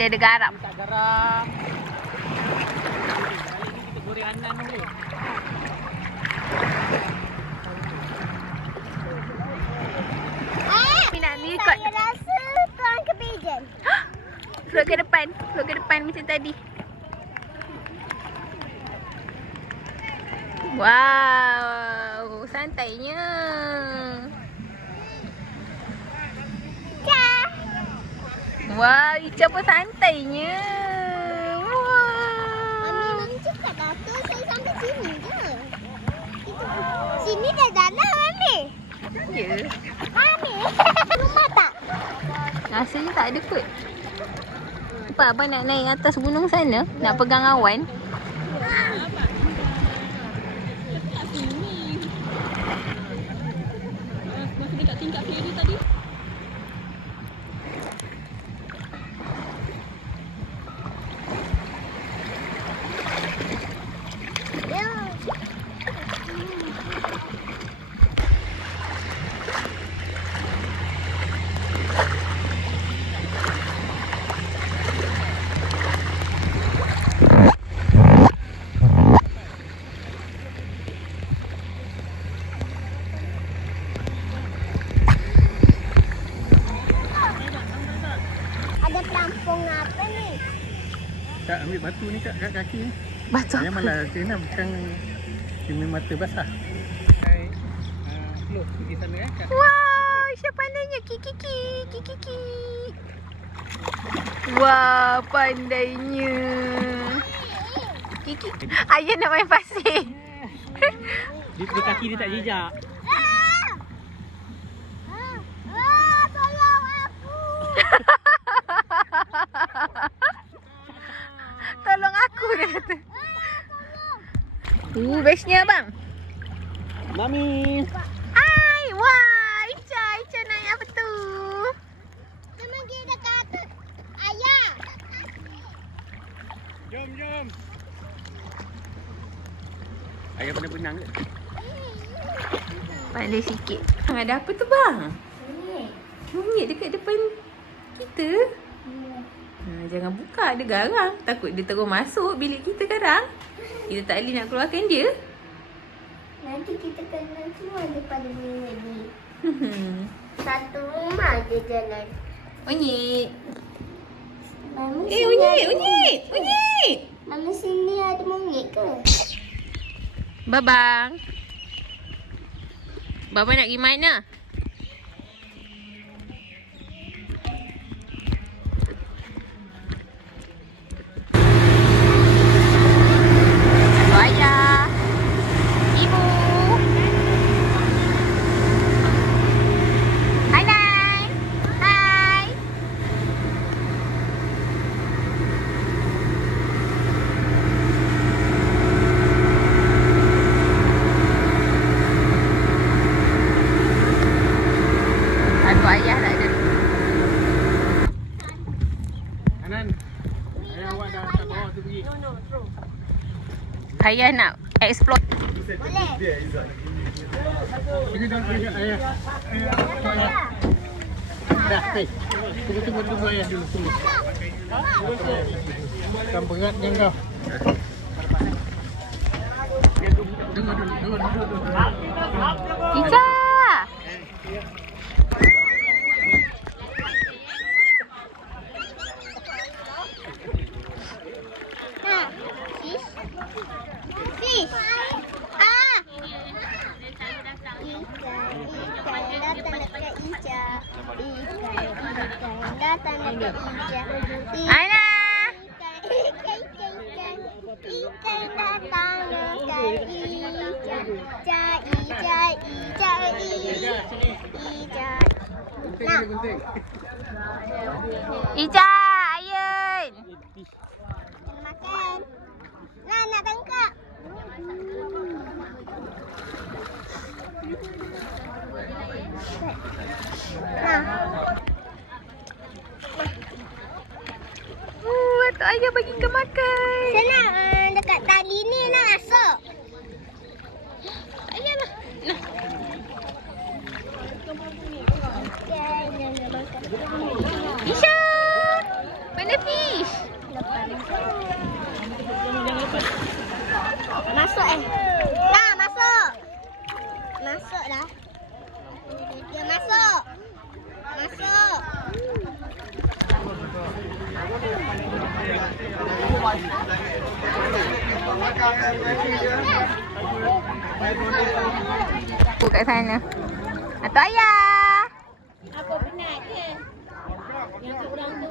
dia ada garam. Tak garam. Kali ni kita goreng anan dulu. Nak ni ikut. Saya rasa tuan ke pigeon. Float ke depan. Float ke depan macam tadi. Wow, santainya. Ica. Wow, Ica pun santainya. Mami Wow. Mami cakap dah tu saya sampai sini je. Sini dah dalam Mami. Ya. Mami. Rumah tak? Rasanya tak ada kot. Apa abang nak naik atas gunung sana? Nak pegang awan? Masa dekat tingkat ferry tadi. Ya. Ada pelampung apa ni? Kak ambil batu ni kat kaki ni. Batu Saya malah kena bukan kena mata basah. Hai. Float pergi sana Kak. Wow, Isya pandainya. Kiki. Kiki. Wah, pandainya. Kiki. Ayah nak main pasir. Di kaki dia tak jejak. Tolong aku. Tolong aku, dia kata. Bestnya abang. Mami. Hai, wah, Ica naik apa tu? Teman dia dah kata ayah. Jom. Ayah benar-benar ke? Pandai sikit. Ada apa tu bang? Monyet dekat depan kita. Jangan buka, ada garang. Takut dia terus masuk bilik kita sekarang. Kita tak boleh nak keluarkan dia. Nanti kita kena keluar daripada rumah ni. Satu rumah je jalan. Monyet. Mama Unyit. Mama sini ada monyet ke? Babang. Babang nak pergi mana? Ayah. Ibu. Hai Nai. Hai. Aduh, ayah tak ada. Anan. Ayah awak dah kat bawah tu pergi. Ayah nak explore. Boleh. Pergi dalam pergi ayah. Dah, hei. Tunggu ayah dulu. Tunggu. Bukan beratnya kau. Dulu. Ica. Nah, fish. Ah. Ikan datang dekat Ica. Ikan datang dekat Ica. Aina. Ikan datang dekat Ica. Ica. Nah, Ica, Ayun. makan. Nah, nak tangkap. Nah. Atuk ayah bagi ke makan. Senang dekat tali ni nak masuk. Tak payahlah. Nah. Isha. Mana Fi? masuk Dah, masuk. Masuk dah. Dia masuk. Masuk. Kat sana. Atau ayah. Apa penat ke? Yang kat orang tu.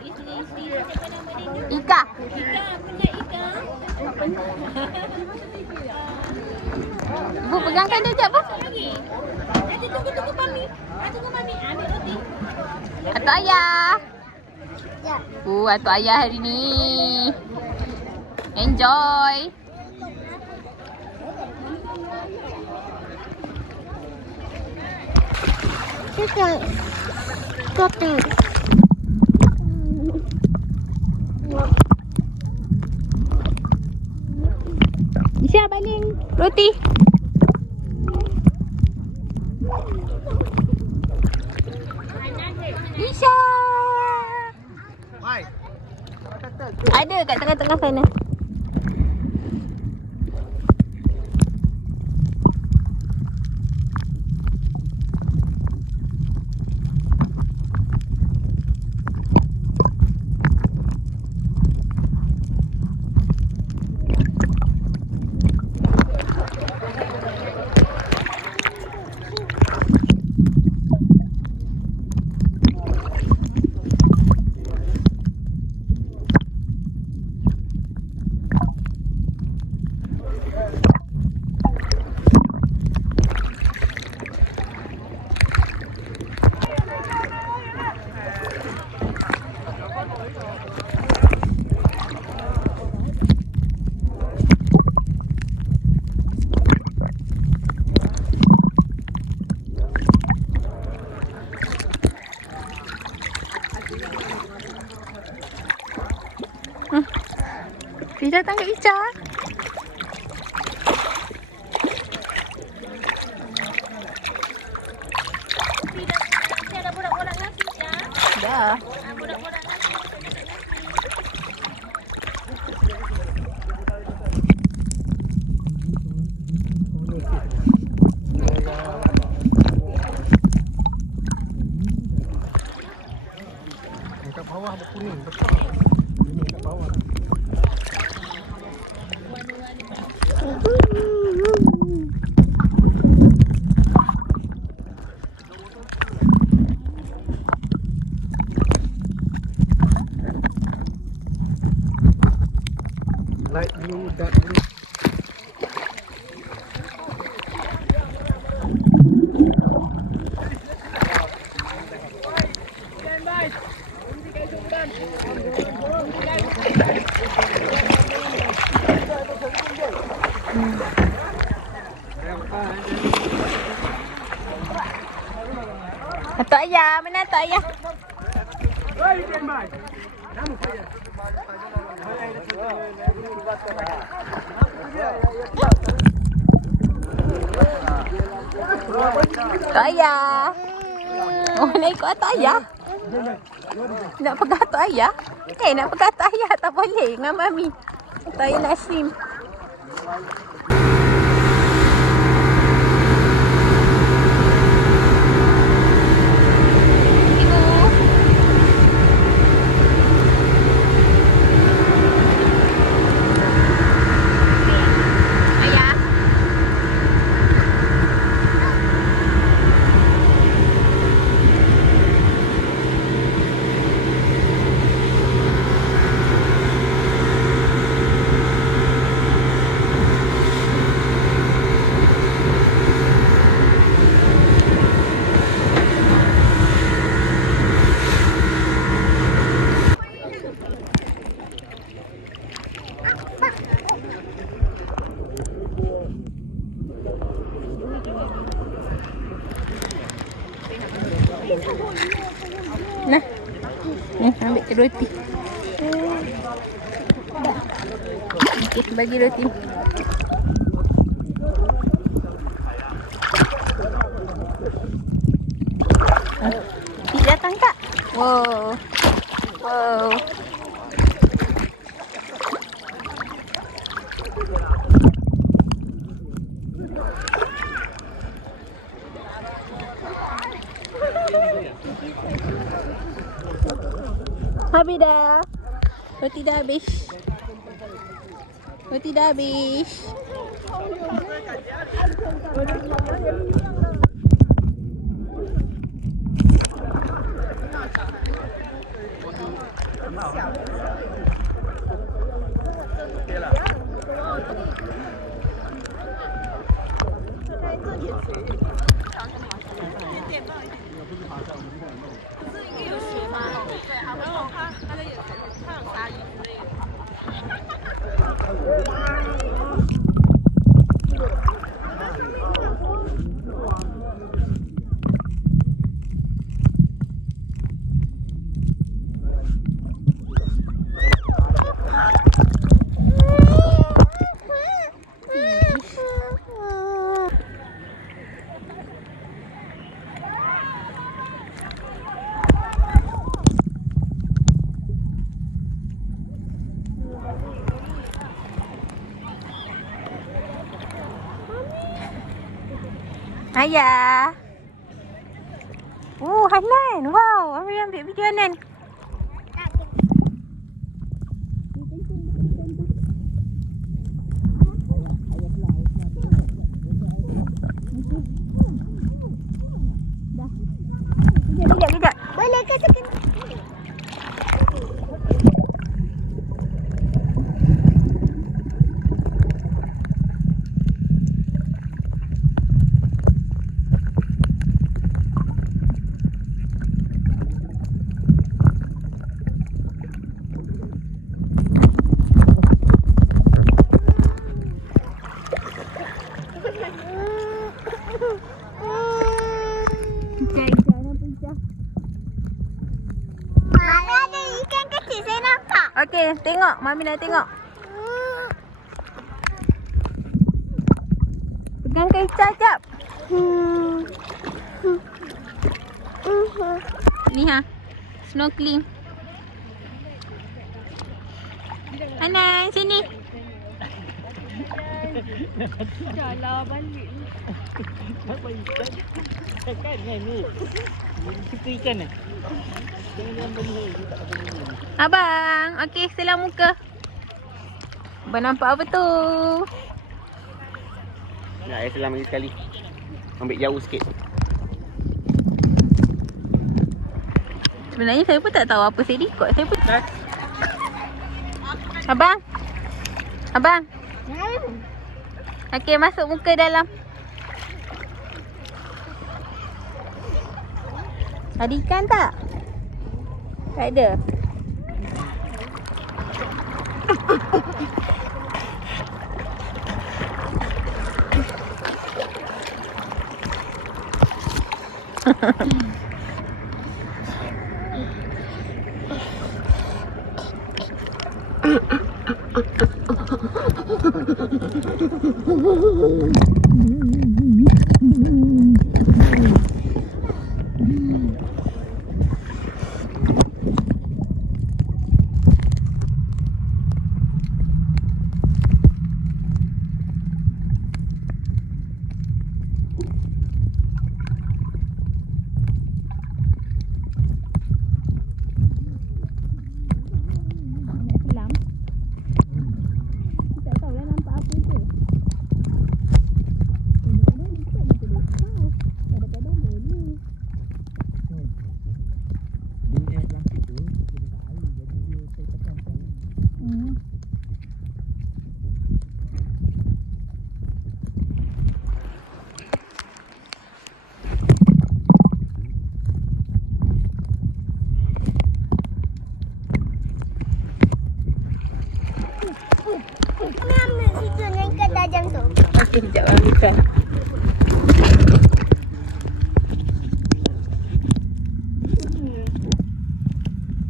Isteri-isteri siapa nama dia? Ika. Ika, penat Ika. Ibu pegangkan dia sekejap, Bu. Lagi. Nanti tunggu mami. Tunggu mami. Ambil roti. Atau ayah. Ya. Atau ayah hari ni. Enjoy. Kita. Kopi. Isha baling roti. Isha. Hai. Ada kat tengah-tengah sana. Dia datang kat Ica. Saya dah borak-borak nasi ya. Dah. Borak-borak nasi. Kat bawah berkuning besar. Ini kat bawah. Light blue, dark blue. Atuk ayah, mana atuk ayah? Atuk ayah. Oh, nak ikut atuk ayah? Nak pegang atuk ayah? Nak pegang atuk ayah tak boleh dengan mami. Atuk ayah nak swim. Nah. Ambil ke roti. Okey, bagi roti. Cik datang tak? Wow. Wow. dah. Roti dah habis. Roti dah habis. Ayah. Hanan. Wow, Amri ambil video Hanan. Kejap. Boleh ke tekan? Mami ada ikan kecil, saya nampak. Okey, tengok. Mami nak tengok. Pegang kaca jap. Ni snorkeling. Hanan, sini. Jalan balik. Apa ikan? Ikan kan ni. Kita ikan ni. Jangan benda ni. Abang, okey, selam muka. Abang nampak apa tu? Nak saya selam lagi sekali. Ambil jauh sikit. Sebenarnya saya pun tak tahu apa saya record. Saya pun Abang. Abang. Okey, masuk muka dalam. Ada ikan tak? Tak ada. Okey, sekejap lah buka.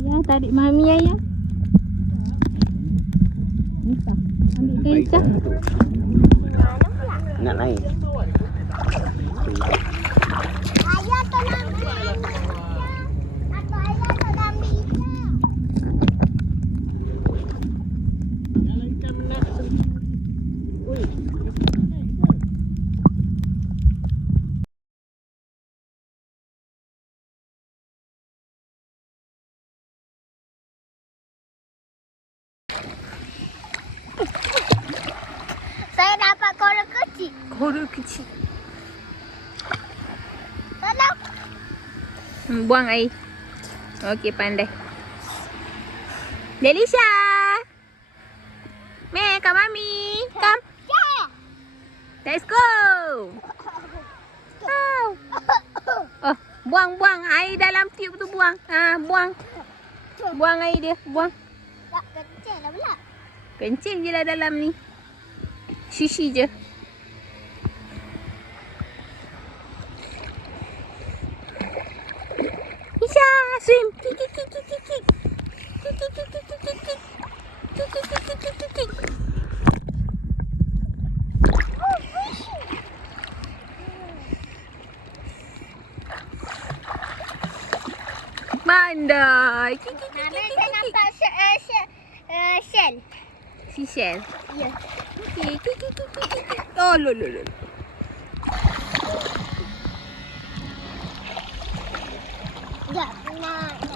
Ayah, tarik mami ayah. Nisah. Ambil kain Nak naik. korak kecil. Korak kecil. Tolong. Buang air. Okey, pandai. Delisha. Come, Mami. Come. Yeah. Let's go. Oh. Oh, buang air dalam tube tu buang. Buang. Buang air dia, buang. Tak kecil lah pula. Kencing je lah dalam ni. Sisi je. Isha, swim. Kick, kick, kick, kick, kick, kick. Kick, kick, kick, kick, kick, kick, kick. Kick, kick, kick, kick, kick, kick, kick. Pandai. Kick, kick, kick, Habis kick, saya kick, kick. nampak shell. Seashell. Ya. Okey, kick, kick, kick, kick, kick, kick. Oh, lol. Tak nak.